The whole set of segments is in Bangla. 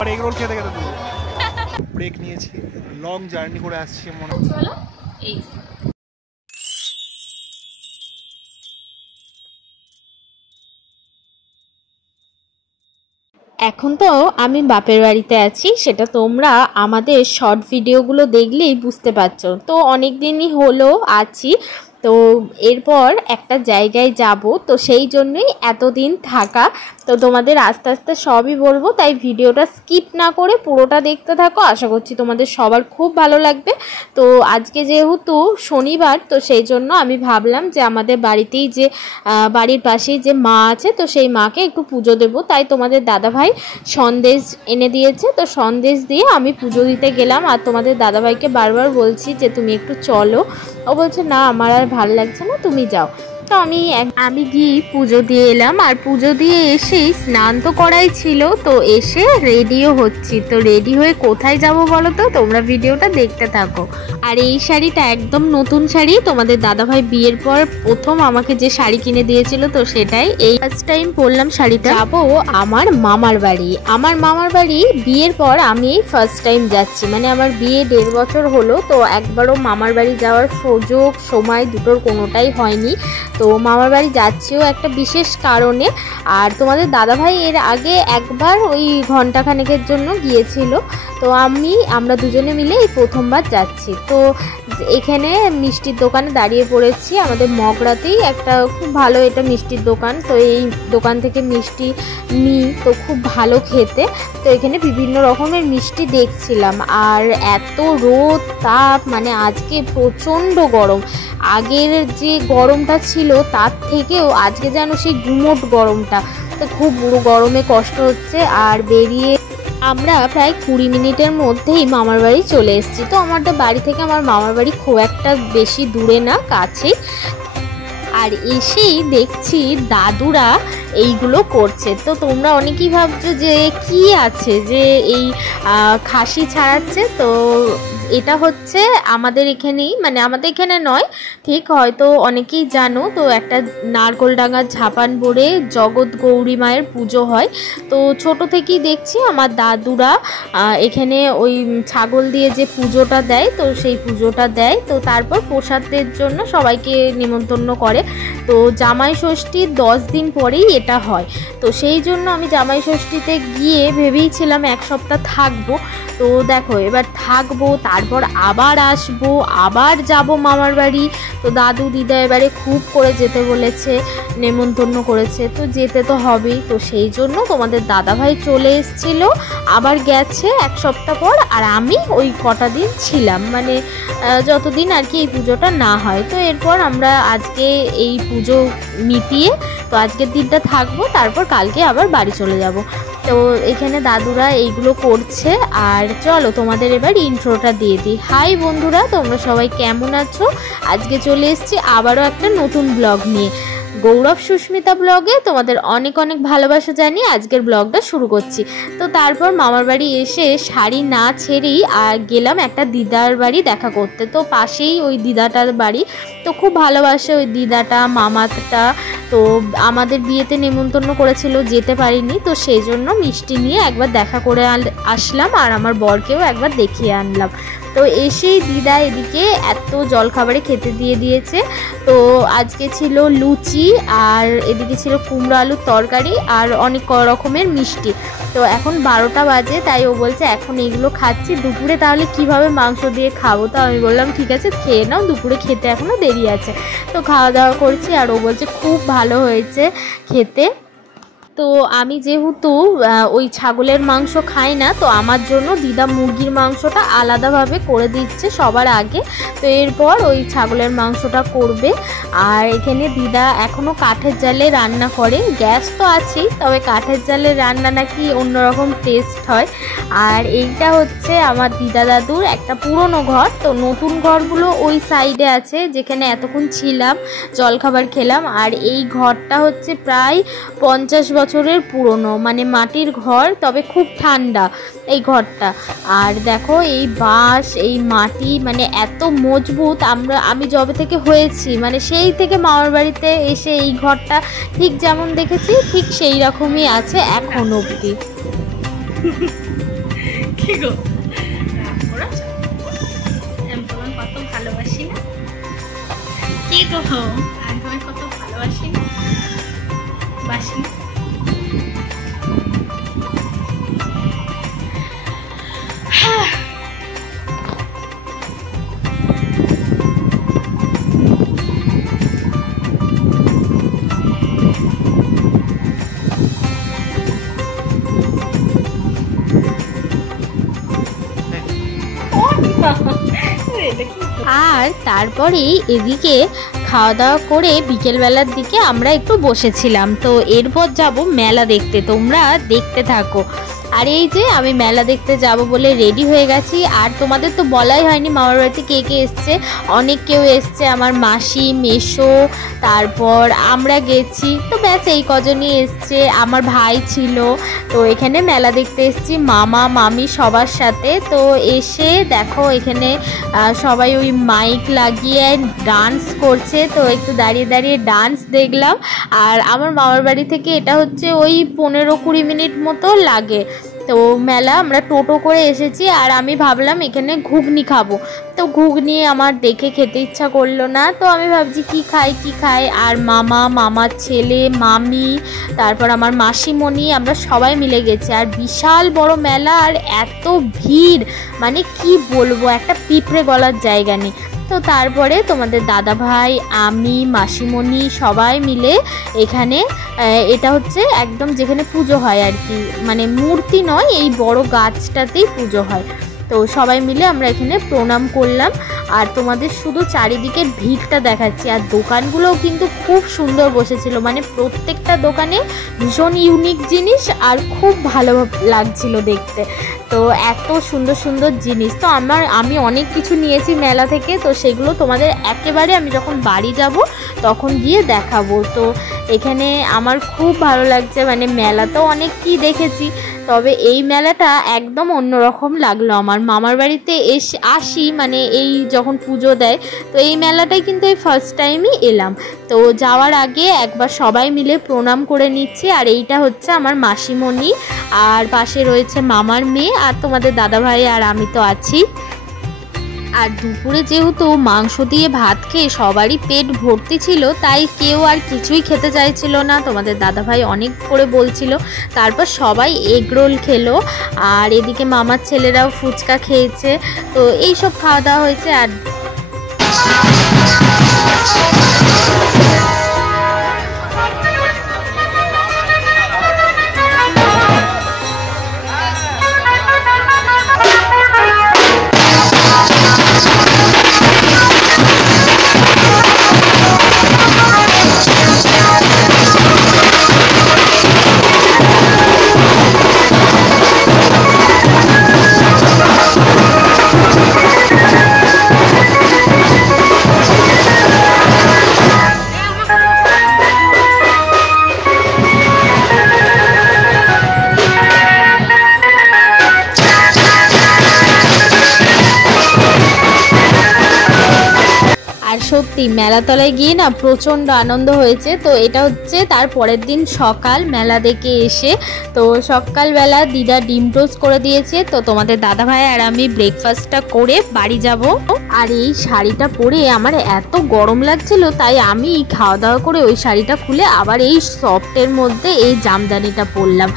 আর এগ রোল খেতে খেতে দেবো। ব্রেক নিয়েছি, লং জার্নি করে আসছি মনে হয়। এখন তো আমি বাপের বাড়িতে আছি, সেটা তোমরা আমাদের শর্ট ভিডিওগুলো দেখলেই বুঝতে পারছো। তো অনেক দিনই হলো আছি, তো এরপর একটা জায়গায় যাব, তো সেই জন্যই এতদিন থাকা। তো তোমাদের আস্তে আস্তে সবই বলবো, তাই ভিডিওটা স্কিপ না করে পুরোটা দেখতে থাকো। আশা করছি তোমাদের সবার খুব ভালো লাগবে। তো আজকে যেহেতু শনিবার, তো সেই জন্য আমি ভাবলাম যে আমাদের বাড়িতেই যে বাড়ির পাশেই যে মা আছে, তো সেই মাকে একটু পুজো দেবো। তাই তোমাদের দাদাভাই সন্দেশ এনে দিয়েছে, তো সন্দেশ দিয়ে আমি পুজো দিতে গেলাম। আর তোমাদের দাদাভাইকে বারবার বলছি যে তুমি একটু চলো, ও বলছে না আমার আর ভালো লাগছে না, তুমি যাও। তো আমি গিয়ে পুজো দিয়ে এলাম। আর পুজো দিয়ে এসেই স্নান তো করাই ছিল, তো এসে রেডিও হচ্ছি। তো রেডি হয়ে কোথায় যাব বলো তো, তোমরা ভিডিওটা দেখতে থাকো। আর এই শাড়িটা একদম নতুন শাড়ি, তোমাদের দাদাভাই বিয়ের পর প্রথম আমাকে যে শাড়ি কিনে দিয়েছিল, তো সেটাই এই ফার্স্ট টাইম পরলাম শাড়িটা। যাবো আমার মামার বাড়ি। আমার মামার বাড়ি বিয়ের পর আমি এই ফার্স্ট টাইম যাচ্ছি, মানে আমার বিয়ে 1.5 বছর হলো, তো একবারও মামার বাড়ি যাওয়ার সুযোগ সময় দুটোর কোনোটাই হয়নি। তো মামার বাড়ি যাচ্ছিও একটা বিশেষ কারণে। আর তোমাদের দাদাভাই এর আগে একবার ওই ঘন্টাখানেকের জন্য গিয়েছিল, তো আমরা দুজনে মিলে এই প্রথমবার যাচ্ছি। তো এখানে মিষ্টির দোকানে দাঁড়িয়ে পড়েছি, আমাদের মগরাতেই একটা খুব ভালো এটা মিষ্টির দোকান। তো এই দোকান থেকে মিষ্টি নিই, তো খুব ভালো খেতে। তো এখানে বিভিন্ন রকমের মিষ্টি দেখছিলাম। আর এত রোদ তাপ, মানে আজকে প্রচণ্ড গরম। আগের যে গরমটা ছিল তার থেকেও আজকে যেন সেই গুমোট গরমটা, তো খুব বুড়ো গরমে কষ্ট হচ্ছে। আর বেরিয়ে আমরা প্রায় 20 মিনিটের মধ্যেই মামার বাড়ি চলে এসেছি। তো আমাদের বাড়ি থেকে আমার মামার বাড়ি খুব একটা বেশি দূরে না, কাছেই। আর এসেই দেখছি দাদুরা এইগুলো করছে। তো তোমরা অনেকেই ভাবছো যে কি আছে যে এই খাসি ছাড়াচ্ছে। তো এটা হচ্ছে আমাদের এখানেই, মানে আমাদের এখানে নয় ঠিক, হয়তো অনেকেই জানো। তো একটা নারকোলডাঙ্গার ঝাপান বোড়ে জগৎ গৌরী মায়ের পুজো হয়। তো ছোট থেকেই দেখছি আমার দাদুরা এখানে ওই ছাগল দিয়ে যে পুজোটা দেয়, তো সেই পুজোটা দেয়। তো তারপর প্রসাদের জন্য সবাইকে নিমন্ত্রণ করে। তো জামাই ষষ্ঠীর 10 দিন পরেই এটা হয়। তো সেই জন্য আমি জামাই ষষ্ঠীতে গিয়ে ভেবেইছিলাম 1 সপ্তাহ থাকবো। তো দেখো এবার থাকবো, তারপর আবার আসবো, আবার যাব মামার বাড়ি। তো দাদু দিদা এবারে খুব করে যেতে বলেছে, নেমন্তন্ন করেছে, তো যেতে তো হবেই। তো সেই জন্য তোমাদের দাদাভাই চলে এসেছিল, আবার গেছে 1 সপ্তাহ পর। আর আমি ওই কটা দিন ছিলাম, মানে যতদিন আর কি এই পুজোটা না হয়। তো এরপর আমরা আজকে এই পুজো মিটিয়ে, তো আজকের দিনটা থাকবো, তারপর কালকে আবার বাড়ি চলে যাব। তো এখানে দাদুরা এইগুলো করছে। আর চলো তোমাদের এবার ইন্ট্রোটা দিয়ে দিই। হাই বন্ধুরা, তোমরা সবাই কেমন আছো? আজকে চলে এসেছি আবারও একটা নতুন ব্লগ নিয়ে। গৌরব সুস্মিতা ব্লগে তোমাদের অনেক অনেক ভালোবাসা জানিয়ে আজকের ব্লগটা শুরু করছি। তো তারপর মামার বাড়ি এসে শাড়ি না ছেড়েই গেলাম একটা দিদার বাড়ি দেখা করতে। তো পাশেই ওই দিদাটার বাড়ি, তো খুব ভালোবাসে ওই দিদাটা মামাটা। তো আমাদের বিয়েতে নেমন্তন্ন করেছিল, যেতে পারিনি, তো সেই জন্য মিষ্টি নিয়ে একবার দেখা করে আসলাম। আর আমার বরকেও একবার দেখিয়ে আনলাম। তো এসেই দিদা এদিকে এত জলখাবারে খেতে দিয়ে দিয়েছে। তো আজকে ছিল লুচি, আর এদিকে ছিল কুমড়ো আলুর তরকারি, আর অনেক রকমের মিষ্টি। তো এখন 12টা বাজে, তাই ও বলছে এখন এইগুলো খাচ্ছি, দুপুরে তাহলে কিভাবে মাংস দিয়ে খাবো। তো আমি বললাম ঠিক আছে খেয়ে নাও, দুপুরে খেতে এখনও দেরি আছে। তো খাওয়া দাওয়া করছি, আর ও বলছে খুব ভালো হয়েছে খেতে। তো আমি যেহেতু ওই ছাগলের মাংস খাই না, তো আমার জন্য দিদা মুরগির মাংসটা আলাদাভাবে করে দিচ্ছে সবার আগে। তো এরপর ওই ছাগলের মাংসটা করবে। আর এখানে দিদা এখনও কাঠের জালে রান্না করে, গ্যাস তো আছেই, তবে কাঠের জালে রান্না নাকি অন্যরকম টেস্ট হয়। আর এইটা হচ্ছে আমার দিদা দাদুর একটা পুরনো ঘর। তো নতুন ঘরগুলো ওই সাইডে আছে যেখানে এতক্ষণ ছিলাম, জলখাবার খেলাম। আর এই ঘরটা হচ্ছে প্রায় 50 বছর বছরের পুরনো, মানে মাটির ঘর, তবে খুব ঠান্ডা এই ঘরটা। আর দেখো এই বাঁশ, এই মাটি, মানে এত মজবুত। আমি যবে থেকে হয়েছি, মানে সেই থেকে মামার বাড়িতে এসে এই ঘরটা ঠিক যেমন দেখেছি ঠিক সেই রকমই আছে এখন অবধি। কি গো, কত ভালোবাসি না? কি গো, আমি তোমায় কত ভালোবাসি না? বাসি না? আর তারপরেই এদিকে খাওয়া দাওয়া করে বিকেলবেলার দিকে আমরা একটু বসেছিলাম। তো এরপর যাব মেলা দেখতে, তোমরা দেখতে থাকো। আর এই যে আমি মেলা দেখতে যাব বলে রেডি হয়ে গেছি। আর তোমাদের তো বলাই হয়নি মামার বাড়িতে কে কে এসছে। অনেক কেউ এসছে, আমার মাসি, মেসো, তারপর আমরা গেছি, তো ব্যাস এই কজনই এসছে। আমার ভাই ছিল। তো এখানে মেলা দেখতে এসছি মামা মামি সবার সাথে। তো এসে দেখো এখানে সবাই ওই মাইক লাগিয়ে ডান্স করছে, তো একটু দাঁড়িয়ে দাঁড়িয়ে ডান্স দেখলাম। আর আমার মামার বাড়ি থেকে এটা হচ্ছে ওই 15-20 মিনিট মতো লাগে। তো মেলা আমরা টোটো করে এসেছি। আর আমি ভাবলাম এখানে ঘুগনি খাবো, তো ঘুগনি আমার দেখে খেতে ইচ্ছা করলো না। তো আমি ভাবছি কি খাই। আর মামা, মামার ছেলে, মামি, তারপর আমার মাসিমণি, আমরা সবাই মিলে গেছি। আর বিশাল বড় মেলা, আর এত ভিড়, মানে কি বলবো, একটা পিঁপড়ে গলার জায়গা নেই। তো তারপরে তোমাদের দাদা ভাই, আমি, মাসিমণি সবাই মিলে এখানে, এটা হচ্ছে একদম যেখানে পুজো হয় আর কি, মানে মূর্তি নয়, এই বড় গাছটাতেই পুজো হয়। তো সবাই মিলে আমরা এখানে প্রণাম করলাম। আর তোমাদের শুধু চারিদিকের ভিড়টা দেখাচ্ছি। আর দোকানগুলোও কিন্তু খুব সুন্দর বসেছিল, মানে প্রত্যেকটা দোকানে ভীষণ ইউনিক জিনিস, আর খুব ভালো লাগছিল দেখতে। তো এত সুন্দর সুন্দর জিনিস, তো আমি অনেক কিছু নিয়েছি মেলা থেকে। তো সেগুলো তোমাদের একেবারে আমি যখন বাড়ি যাব তখন গিয়ে দেখাবো। তো এখানে আমার খুব ভালো লাগছে, মানে মেলাতেও অনেক কি দেখেছি, তবে এই মেলাটা একদম অন্যরকম লাগলো আমার। মামার বাড়িতে আসি, মানে এই যখন পুজো দেয়, তো এই মেলাটাই কিন্তু এই ফার্স্ট টাইমই এলাম। তো যাওয়ার আগে একবার সবাই মিলে প্রণাম করে নিচ্ছি। আর এইটা হচ্ছে আমার মাসিমণি, আর পাশে রয়েছে মামার মেয়ে, আর তোমাদের দাদাভাই, আর আমি তো আছি। আর দুপুরে যেহেতু মাংস দিয়ে ভাত খেয়ে সবারই পেট ভর্তি ছিল, তাই কেউ আর কিছুই খেতে চাইছিল না। তোমাদের দাদাভাই অনেক করে বলছিল। তারপর সবাই এগরোল খেলো, আর এদিকে মামার ছেলেরাও ফুচকা খেয়েছে। তো এইসব খাওয়া দাওয়া হয়েছে। আর সত্যি মেলাতলায় গিয়ে না প্রচণ্ড আনন্দ হয়েছে। তো এটা হচ্ছে তার পরের দিন সকাল, মেলা দেখে এসে। তো সকালবেলা দিদা ডিম টোস্ট করে দিয়েছে। তো তোমাদের দাদাভাই আর আমি ব্রেকফাস্টটা করে বাড়ি যাব। আর এই শাড়িটা পরে আমার এত গরম লাগছিল, তাই আমি খাওয়া দাওয়া করে ওই শাড়িটা খুলে আবার এই সফটের মধ্যে এই জামদানিটা পরলাম।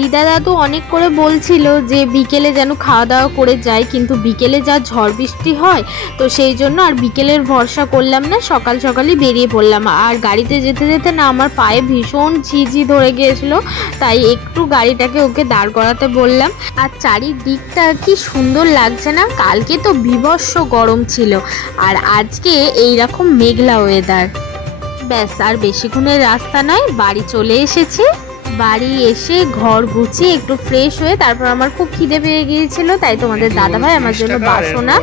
দিদা দাদু অনেক করে বলছিল যে বিকেলে যেন খাওয়া দাওয়া করে যায়, কিন্তু বিকেলে যা ঝড় বৃষ্টি হয়, তো সেই জন্য আর বিকেলের ভরসা করলাম না, সকাল সকালই বেরিয়ে পড়লাম। আর গাড়িতে যেতে যেতে না আমার পায়ে ভীষণ ঝিঝি ধরে গিয়েছিল, তাই একটু গাড়িটাকে ওকে দাঁড় করাতে বললাম। আর চারিদিকটা কি সুন্দর লাগছে না? কালকে তো বীভৎস গরম ছিল, আর আজকে এইরকম মেঘলা ওয়েদার। ব্যাস আর বেশিক্ষণের রাস্তা নয়, বাড়ি চলে এসেছি। বাড়ি এসে ঘর গুছিয়ে একটু ফ্রেশ হয়ে তারপর আমার খুব খিদে পেয়ে গিয়েছিল, তাই তোমাদের দাদাভাই আমার জন্য বাসনা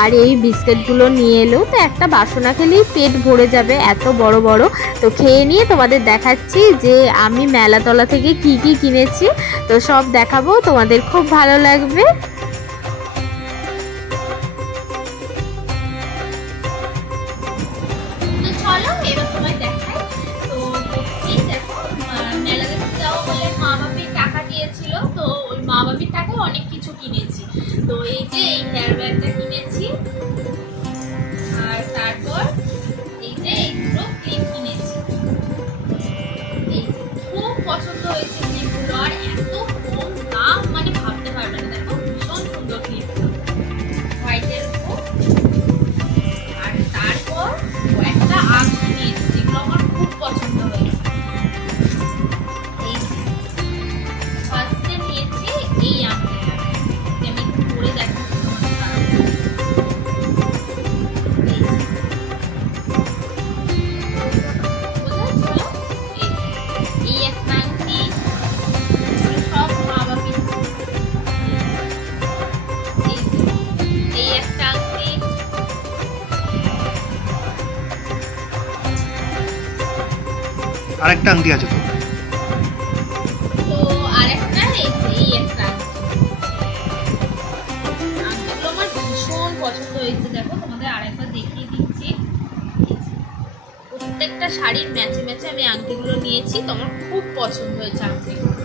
আর এই বিস্কিটগুলো নিয়ে এলো। তো একটা বাসনা খেলেই পেট ভরে যাবে, এত বড় বড়। তো খেয়ে নিয়ে তোমাদের দেখাচ্ছি যে আমি মেলাতলা থেকে কি কি কিনেছি, তো সব দেখাবো, তোমাদের খুব ভালো লাগবে। চলো এবার তোমায় দেখাই। তো এই দেখো, মেলাতে যাওয়া বলে মা বাপির টাকা দিয়েছিল, তো ওই মা বাপির টাকায় অনেক কিছু কিনেছি। তো এই যে এই হেয়ার ব্যাগটা কিনেছি, আর তারপর এই যে এই দুটো ক্লিপ কিনেছি। এই খুব পছন্দ হয়েছে ক্লিপগুলো, আর এত কম দাম মানে ভাবতে পারবে না। দেখো ভীষণ সুন্দর ক্লিপগুলো, হোয়াইটের উপর। আর তারপর একটা আংটি নিয়েছি, যেগুলো আমার খুব পছন্দ হয়েছে। এই ফার্স্টে নিয়েছি এই আংটিটা, আমি একটু পরে দেখাচ্ছি তোমাদের। এই একটা আংটি, সব মা বাপি। এই একটা আংটি, আরেকটা আংটি আছে তো, আরেকটা এই একটা আংটিগুলো আমার ভীষণ পছন্দ হয়েছে। দেখো তোমাদের আরেকবার দেখিয়ে দিচ্ছি, প্রত্যেকটা শাড়ির ম্যাচে ম্যাচে আমি আংটিগুলো নিয়েছি, তো আমার খুব পছন্দ হয়েছে আংটিগুলো।